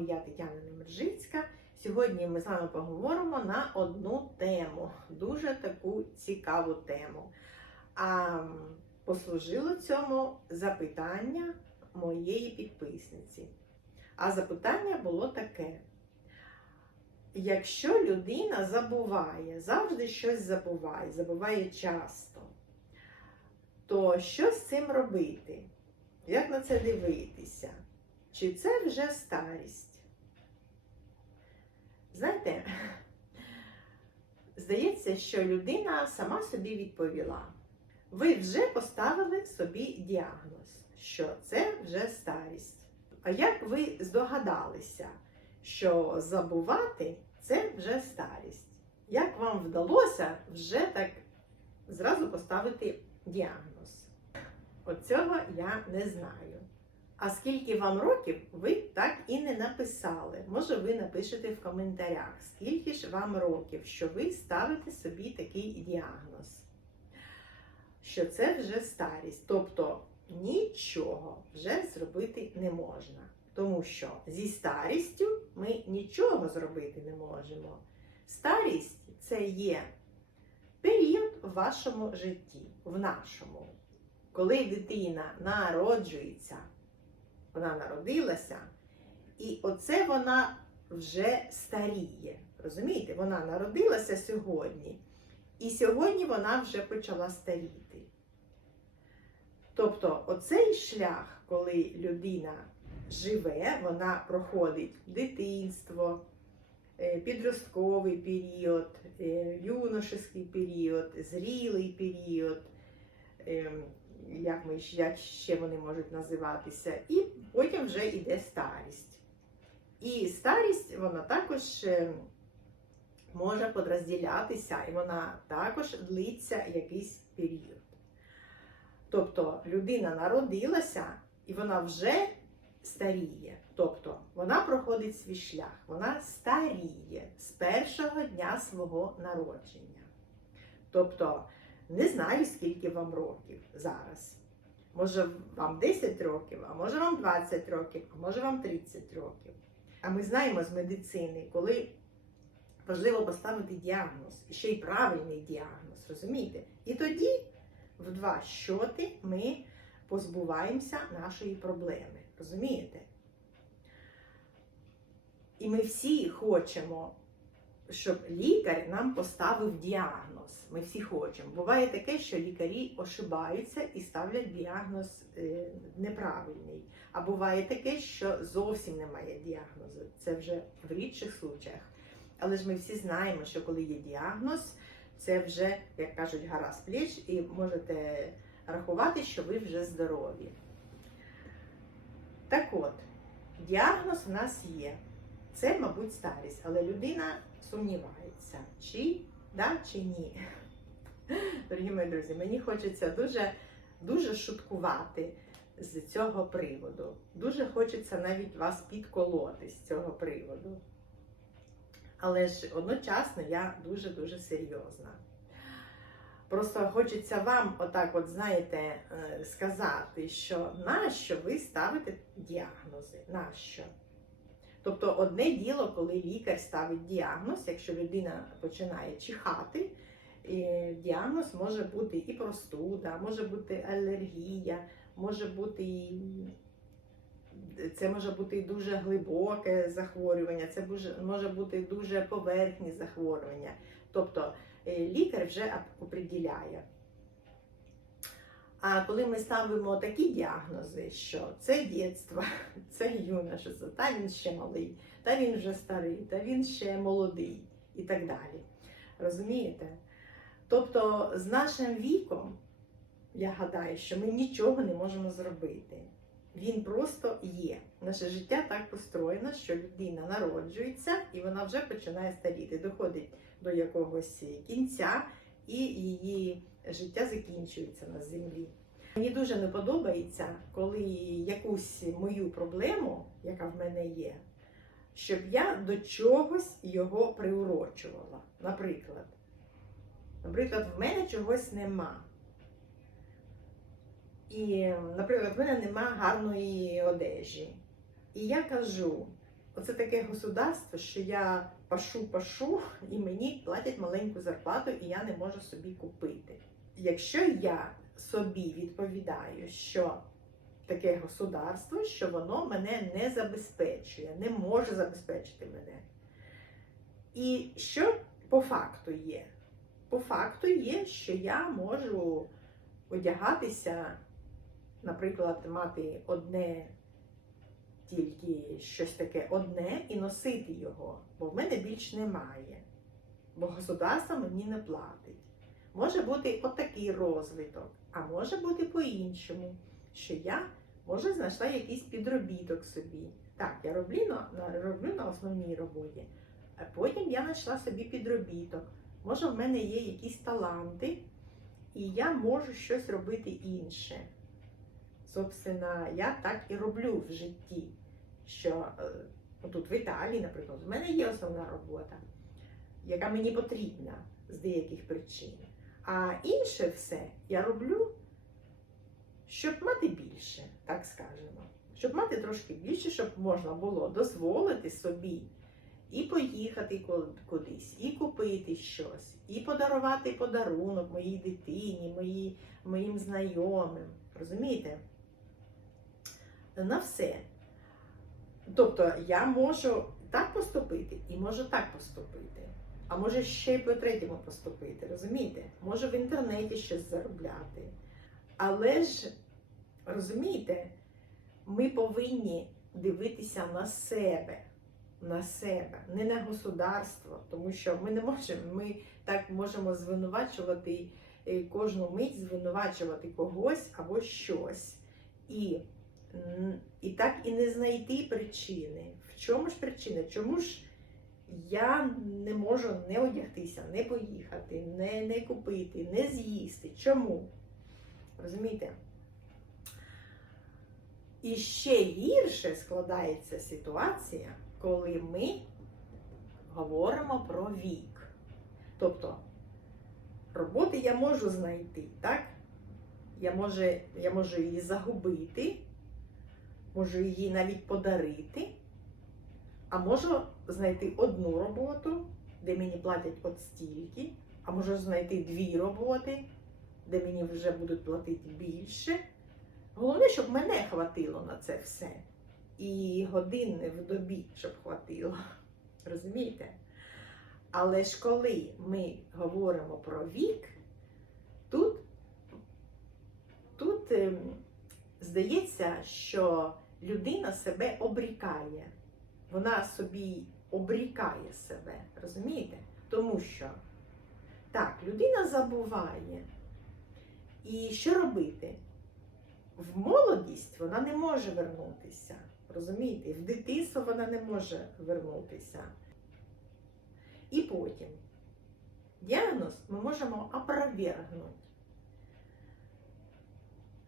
вами я Тетяна Немержицька. Сьогодні ми з вами поговоримо на одну тему, дуже таку цікаву тему. А послужило цьому запитання моєї підписниці. А запитання було таке: якщо людина забуває, завжди щось забуває, забуває часто, то що з цим робити? Як на це дивитися? Чи це вже старість? Знаєте, здається, що людина сама собі відповіла. Ви вже поставили собі діагноз, що це вже старість. А як ви здогадалися, що забувати це вже старість? Як вам вдалося вже так зразу поставити діагноз? Оцього я не знаю. А скільки вам років, ви так і не написали. Може, ви напишете в коментарях, скільки ж вам років, що ви ставите собі такий діагноз, що це вже старість. Тобто нічого вже зробити не можна. Тому що зі старістю ми нічого зробити не можемо. Старість це є період в вашому житті, в нашому. Коли дитина народжується, вона народилася, і оце вона вже старіє. Розумієте, вона народилася сьогодні, і сьогодні вона вже почала старіти. Тобто, оцей шлях, коли людина живе, вона проходить дитинство, е, підростковий період, е, юношеский період, зрілий період. Як, ми, як ще вони можуть називатися, і потім вже йде старість. І старість вона також е, може подрозділятися, і вона також длиться якийсь період. Тобто людина народилася і вона вже старіє. Тобто вона проходить свій шлях, вона старіє з першого дня свого народження. Тобто, не знаю, скільки вам років зараз. Може, вам 10 років, а може вам 20 років, а може вам 30 років. А ми знаємо з медицини, коли важливо поставити діагноз, ще й правильний діагноз, розумієте? І тоді в два щоти ми позбуваємося нашої проблеми. Розумієте? І ми всі хочемо щоб лікар нам поставив діагноз. Ми всі хочемо. Буває таке, що лікарі ошибаються і ставлять діагноз е, неправильний. А буває таке, що зовсім немає діагнозу. Це вже в рідших случаях. Але ж ми всі знаємо, що коли є діагноз, це вже, як кажуть, гора з плеч, і можете рахувати, що ви вже здорові. Так от, діагноз у нас є. Це, мабуть, старість, але людина сумнівається, чи да, чи ні. Дорогі мої друзі, мені хочеться дуже, дуже шуткувати з цього приводу. Дуже хочеться навіть вас підколоти з цього приводу. Але ж одночасно я дуже-дуже серйозна. Просто хочеться вам, отак, от, знаєте, сказати, що нащо ви ставите діагнози? Нащо? Тобто, одне діло, коли лікар ставить діагноз, якщо людина починає чихати, діагноз може бути і простуда, може бути алергія, може бути і це може бути і дуже глибоке захворювання, це може бути дуже поверхні захворювання. Тобто лікар вже определяє. А коли ми ставимо такі діагнози, що це дитинство, це юношество, та він ще малий, та він вже старий, та він ще молодий і так далі. Розумієте? Тобто, з нашим віком, я гадаю, що ми нічого не можемо зробити. Він просто є. Наше життя так построєно, що людина народжується і вона вже починає старіти, доходить до якогось кінця і її життя закінчується на землі. Мені дуже не подобається, коли якусь мою проблему, яка в мене є, щоб я до чогось його приурочувала. Наприклад, наприклад, в мене чогось нема. І, наприклад, в мене нема гарної одежі. І я кажу: оце таке государство, що я пашу, пашу, і мені платять маленьку зарплату, і я не можу собі купити. Якщо я собі відповідаю, що таке государство, що воно мене не забезпечує, не може забезпечити мене. І що по факту є? По факту є, що я можу одягатися, наприклад, мати одне тільки щось таке одне і носити його, бо в мене більш немає, бо государство мені не платить. Може бути отакий розвиток, а може бути по-іншому, що я може знайшла якийсь підробіток собі. Так, я роблю на, роблю на основній роботі, а потім я знайшла собі підробіток. Може, в мене є якісь таланти, і я можу щось робити інше. Собственно, я так і роблю в житті. Що е, тут в Італії, наприклад, в мене є основна робота, яка мені потрібна з деяких причин. А інше все я роблю, щоб мати більше, так скажемо. Щоб мати трошки більше, щоб можна було дозволити собі і поїхати кудись, і купити щось, і подарувати подарунок моїй дитині, моїм знайомим. Розумієте? На все. Тобто я можу так поступити і можу так поступити. А може ще й по-третьому поступити, розумієте? Можу в інтернеті щось заробляти. Але ж, розумієте, ми повинні дивитися на себе, на себе, не на государство, тому що ми не можемо, ми так можемо звинувачувати е, кожну мить, звинувачувати когось або щось. І І так і не знайти причини. В чому ж причина? Чому ж я не можу не одягтися, не поїхати, не, не купити, не з'їсти? Чому? Розумієте? І ще гірше складається ситуація, коли ми говоримо про вік. Тобто роботи я можу знайти, так? Я можу, я можу її загубити можу її навіть подарити, а можу знайти одну роботу, де мені платять от стільки, а можу знайти дві роботи, де мені вже будуть платити більше. Головне, щоб мене хватило на це все. І години в добі, щоб хватило. Розумієте? Але ж коли ми говоримо про вік, тут, тут ем, здається, що людина себе обрікає. Вона собі обрікає себе, розумієте? Тому що так, людина забуває. І що робити? В молодість вона не може вернутися. Розумієте? В дитинство вона не може вернутися. І потім діагноз ми можемо опровергнути.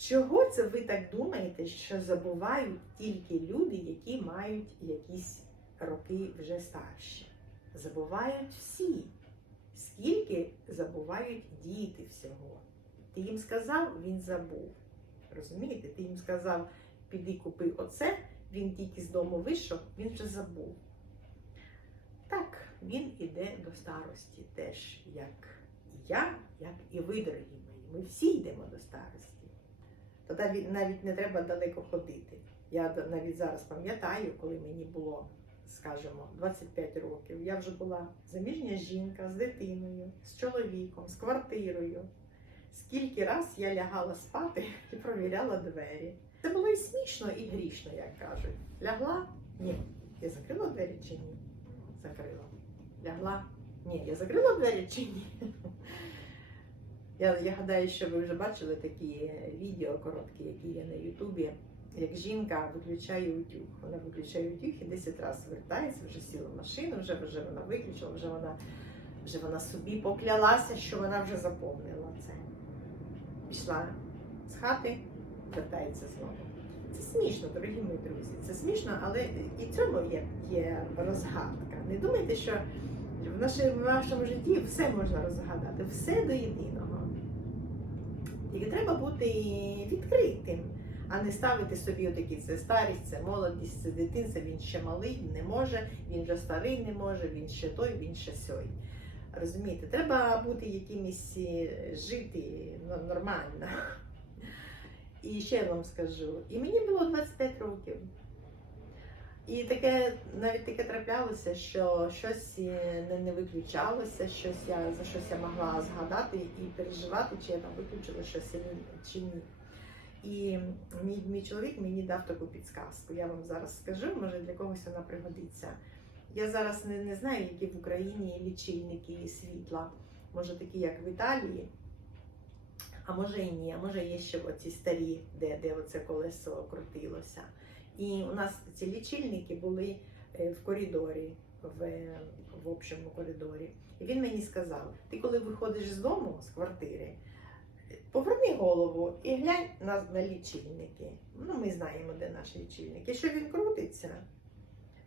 Чого це ви так думаєте, що забувають тільки люди, які мають якісь роки вже старші? Забувають всі. Скільки забувають діти всього? Ти їм сказав, він забув. Розумієте? Ти їм сказав, піди купи оце, він тільки з дому вийшов, він вже забув. Так, він іде до старості теж, як я, як і ви, дорогі мої. Ми всі йдемо до старості. Тоді навіть- не треба далеко ходити. Я навіть зараз пам'ятаю, коли мені було, скажімо, 25 років, я вже була заміжня жінка з дитиною, з чоловіком, з квартирою. Скільки раз я лягала спати і провіряла двері. Це було і смішно, і грішно, як кажуть. Лягла? Ні. Я закрила двері чи ні? Закрила. Лягла? Ні, я закрила двері чи ні? Я, я гадаю, що ви вже бачили такі відео короткі, які є на Ютубі, як жінка виключає утюг. Вона виключає утюг і 10 разів звертається, вже сіла в машину, вже, вже вона виключила, вже вона, вже вона собі поклялася, що вона вже заповнила це. Пішла з хати, вертається знову. Це смішно, дорогі мої друзі. Це смішно, але і цьому є, є розгадка. Не думайте, що в нашому житті все можна розгадати, все до єдиного. Тільки треба бути відкритим. а не ставити собі отакі це старість, це молодість, це дитинство, він ще малий, не може, він вже старий не може, він ще той, він ще сьой. Розумієте, треба бути якимось е, жити нормально. І ще вам скажу, і мені було 25 років. І таке навіть таке траплялося, що щось е, не, не виключалося, щось я за щось я могла згадати і переживати, чи я там виключила щось чи ні. І мій, мій чоловік мені дав таку підсказку. Я вам зараз скажу, може для когось вона пригодиться. Я зараз не, не знаю, які в Україні лічильники світла, може такі, як в Італії, а може і ні, а може є ще оці старі, де, де оце колесо крутилося. І у нас ці лічильники були е, в коридорі, в, в общому коридорі. І він мені сказав: ти коли виходиш з дому, з квартири, поверни голову і глянь на, на лічильники. Ну, ми знаємо, де наші лічильники. Що він крутиться?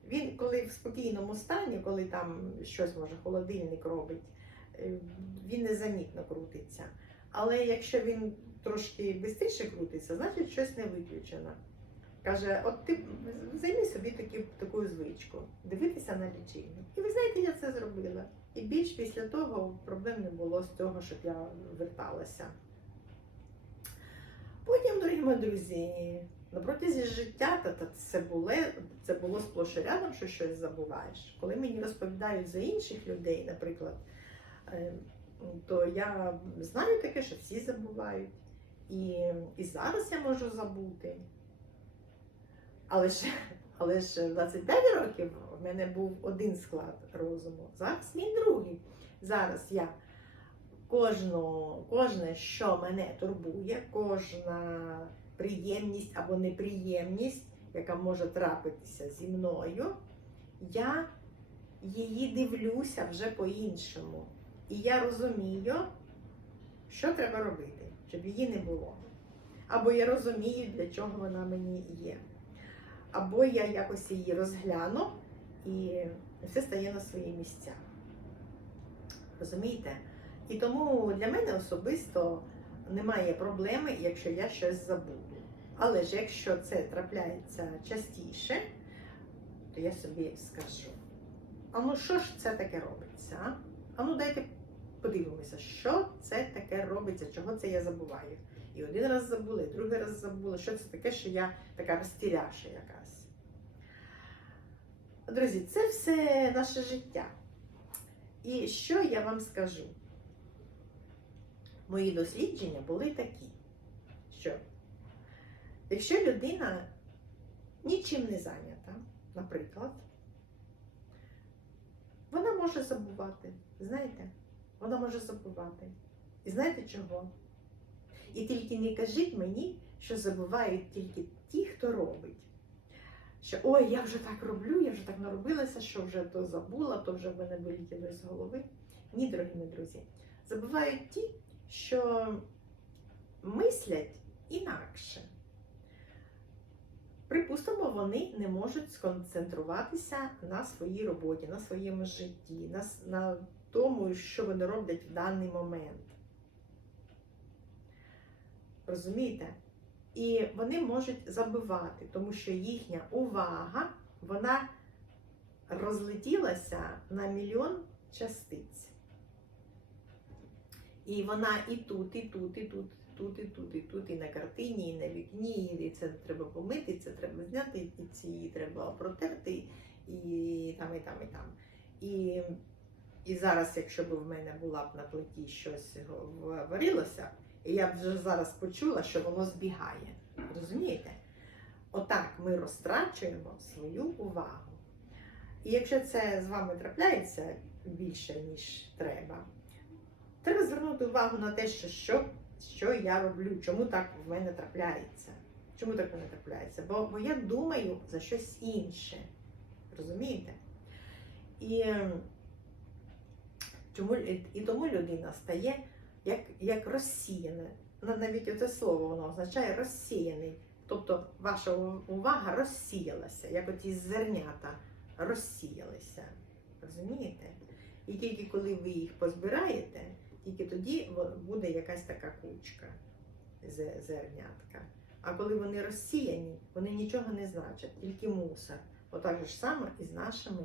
Він, коли в спокійному стані, коли там щось може холодильник робить, е, він незамітно крутиться. Але якщо він трошки швидше крутиться, значить щось не виключено. Каже, от ти займи собі такі, таку звичку, дивитися на лічильник. І ви знаєте, я це зробила. І більш після того проблем не було з того, щоб я верталася. Потім, дорогі мої друзі, на протязі життя та, та це, було, це було сплош і рядом, що щось забуваєш. Коли мені розповідають за інших людей, наприклад, е, то я знаю таке, що всі забувають. І, і зараз я можу забути. Але ж, але ж 25 років в мене був один склад розуму. Зараз мій другий. Зараз я кожну, кожне, що мене турбує, кожна приємність або неприємність, яка може трапитися зі мною, я її дивлюся вже по-іншому. І я розумію, що треба робити, щоб її не було. Або я розумію, для чого вона мені є. Або я якось її розгляну і все стає на свої місця. Розумієте? І тому для мене особисто немає проблеми, якщо я щось забуду. Але ж якщо це трапляється частіше, то я собі скажу: а ну що ж це таке робиться? А, ну дайте подивимося, що це таке робиться, чого це я забуваю. І один раз забула, і другий раз забула. Що це таке, що я така розтіряша якась. Друзі, це все наше життя. І що я вам скажу? Мої дослідження були такі, що якщо людина нічим не зайнята, наприклад, вона може забувати. Знаєте? Вона може забувати. І знаєте чого? І тільки не кажіть мені, що забувають тільки ті, хто робить. Що ой, я вже так роблю, я вже так наробилася, що вже то забула, то вже в мене вилетіло з голови. Ні, дорогі мої друзі. Забувають ті, що мислять інакше. Припустимо, вони не можуть сконцентруватися на своїй роботі, на своєму житті, на, на тому, що вони роблять в даний момент. Розумієте? І вони можуть забивати, тому що їхня увага вона розлетілася на мільйон частиць. І вона і тут, і тут, і тут, і тут, і тут, і тут, і на картині, і на вікні, і це треба помити, і це треба зняти, і ці треба протерти, і там, і там, і там. І, і зараз, якщо б в мене була б на плиті щось варилося, і я вже зараз почула, що воно збігає. Розумієте? Отак ми розтрачуємо свою увагу. І якщо це з вами трапляється більше, ніж треба, треба звернути увагу на те, що, що, що я роблю, чому так в мене трапляється. Чому так в трапляється? Бо, бо я думаю за щось інше. Розумієте? І, чому, і тому людина стає як, як розсіяна. Ну, навіть оце слово воно означає розсіяний. Тобто ваша увага розсіялася, як оті зернята розсіялися. Розумієте? І тільки коли ви їх позбираєте, тільки тоді буде якась така кучка зернятка. А коли вони розсіяні, вони нічого не значать, тільки мусор. Отак же ж саме і з нашими,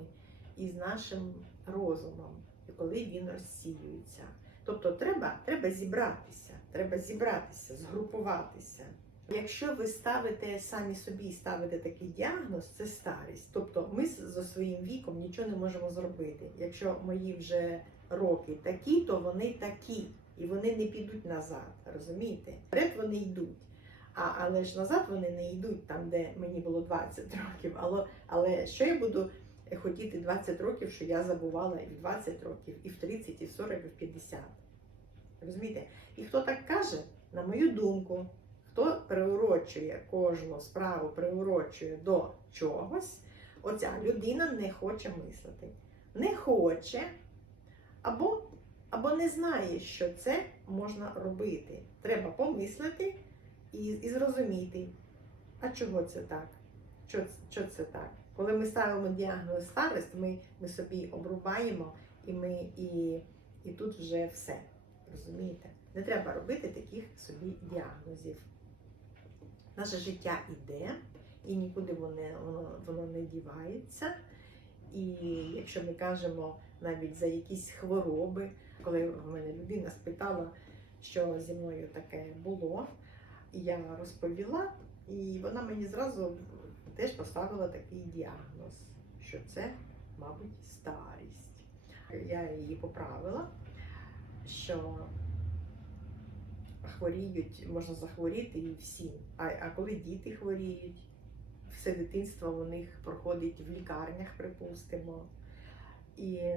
і з нашим розумом, і коли він розсіюється. Тобто треба, треба зібратися, треба зібратися, згрупуватися. Якщо ви ставите самі собі ставите такий діагноз, це старість. Тобто ми за своїм віком нічого не можемо зробити. Якщо мої вже роки такі, то вони такі, і вони не підуть назад. Розумієте? Вперед вони йдуть. А, але ж назад вони не йдуть там, де мені було 20 років. Але, але що я буду хотіти 20 років, що я забувала і в 20 років, і в 30, і в 40, і в 50. Розумієте? І хто так каже, на мою думку, хто приурочує кожну справу, приурочує до чогось, оця людина не хоче мислити. Не хоче або, або не знає, що це можна робити. Треба помислити і, і зрозуміти, а чого це так? Що, що це так? Коли ми ставимо діагноз старість, ми, ми собі обрубаємо і, ми, і, і тут вже все. Розумієте? Не треба робити таких собі діагнозів. Наше життя іде, і нікуди воно, воно, не дівається. І якщо ми кажемо навіть за якісь хвороби, коли в мене людина спитала, що зі мною таке було, я розповіла, і вона мені зразу теж поставила такий діагноз, що це, мабуть, старість. Я її поправила, що хворіють, можна захворіти і всі. А, а коли діти хворіють, все дитинство у них проходить в лікарнях, припустимо. І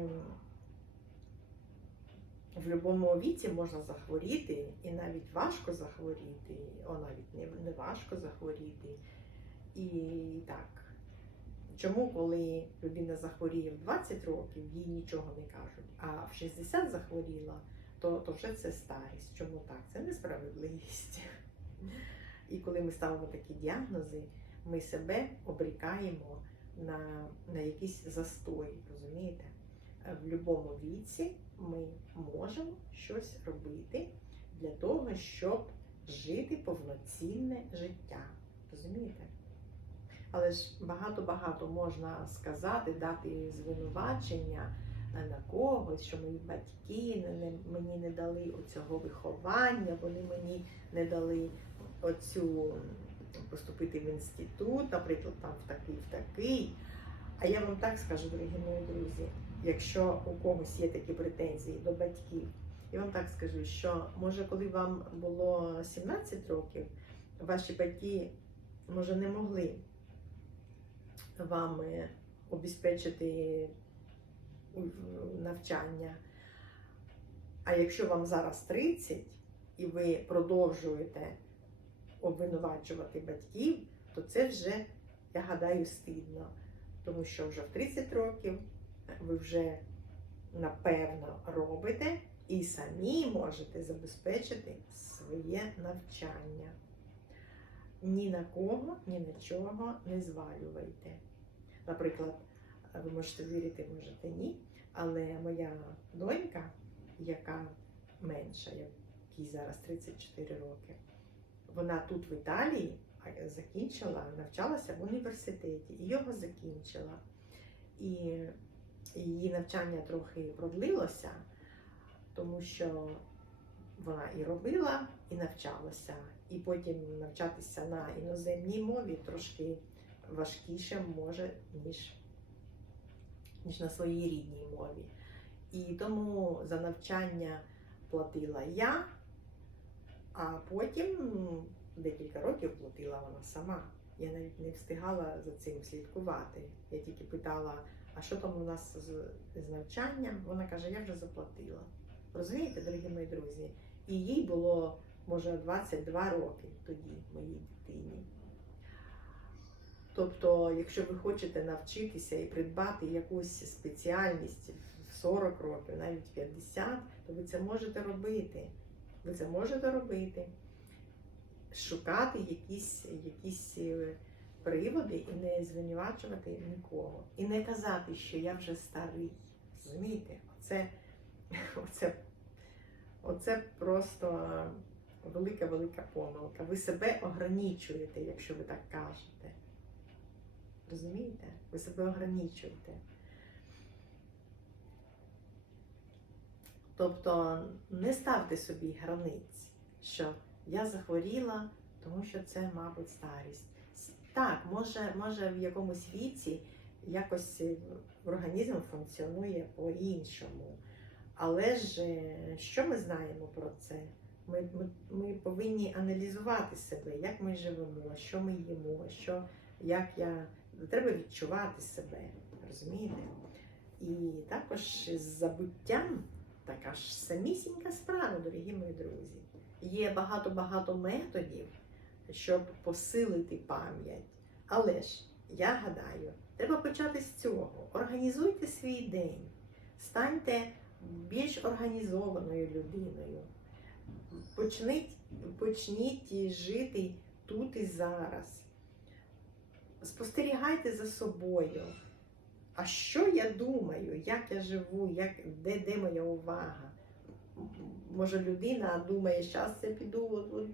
в будь-якому віці можна захворіти, і навіть важко захворіти, о, навіть не, важко захворіти. І так. Чому, коли людина захворіє в 20 років, їй нічого не кажуть, а в 60 захворіла, то, то вже це старість. Чому так? Це несправедливість. І коли ми ставимо такі діагнози, ми себе обрікаємо на, на якийсь застой, розумієте? В будь-якому віці ми можемо щось робити для того, щоб жити повноцінне життя. Розумієте? Але ж багато-багато можна сказати, дати звинувачення на когось, що мої батьки мені не дали оцього виховання, вони мені не дали оцю поступити в інститут, наприклад, там в такий, в такий. А я вам так скажу, дорогі мої друзі, якщо у когось є такі претензії до батьків, я вам так скажу, що може, коли вам було 17 років, ваші батьки може не могли вам е, обезпечити навчання. А якщо вам зараз 30 і ви продовжуєте обвинувачувати батьків, то це вже, я гадаю, стидно. Тому що вже в 30 років ви вже напевно робите і самі можете забезпечити своє навчання. Ні на кого, ні на чого не звалювайте. Наприклад, ви можете вірити, можете ні, але моя донька, яка менша, якій зараз 34 роки, вона тут в Італії закінчила, навчалася в університеті і його закінчила. І її навчання трохи продлилося, тому що вона і робила, і навчалася. І потім навчатися на іноземній мові трошки важкіше може, ніж, ніж на своїй рідній мові. І тому за навчання платила я, а потім декілька років платила вона сама. Я навіть не встигала за цим слідкувати. Я тільки питала, а що там у нас з, з навчанням? Вона каже, я вже заплатила. Розумієте, дорогі мої друзі? І їй було, може, 22 роки тоді, моїй дитині. Тобто, якщо ви хочете навчитися і придбати якусь спеціальність в 40 років, навіть 50, то ви це можете робити. Ви це можете робити шукати якісь, якісь е, приводи і не звинувачувати нікого. І не казати, що я вже старий. Розумієте? Оце, оце, оце просто велика-велика помилка. Ви себе ограничуєте, якщо ви так кажете. Розумієте? Ви себе ограничуєте. Тобто не ставте собі границь, що я захворіла, тому що це, мабуть, старість. Так, може, може в якомусь віці якось е, організм функціонує по-іншому. Але ж е, що ми знаємо про це? Ми, ми, ми повинні аналізувати себе, як ми живемо, що ми їмо, що, як я. Треба відчувати себе, розумієте? І також з забуттям така ж самісінька справа, дорогі мої друзі. Є багато-багато методів, щоб посилити пам'ять. Але ж я гадаю, треба почати з цього. Організуйте свій день, станьте більш організованою людиною. Почніть, почніть жити тут і зараз. Спостерігайте за собою. А що я думаю, як я живу, як, де, де моя увага? Може, людина думає, зараз я піду от, от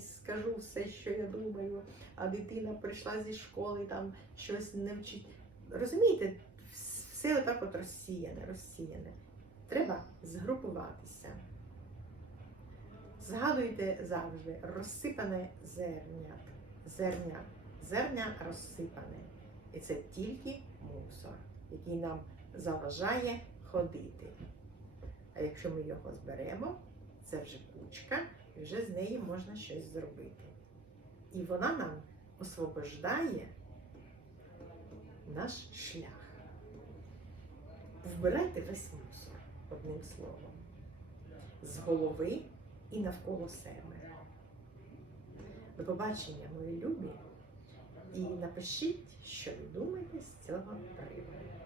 скажу все, що я думаю, а дитина прийшла зі школи, там щось не вчить. Розумієте, все отак от розсіяне, розсіяне. Треба згрупуватися. Згадуйте завжди розсипане зерня. Зерня. Зерня розсипане. І це тільки мусор, який нам заважає ходити. А якщо ми його зберемо, це вже кучка, і вже з неї можна щось зробити. І вона нам освобождає наш шлях. Вбирайте весь мусор, одним словом, з голови і навколо себе. До побачення, мої любі, і напишіть, що ви думаєте з цього приводу.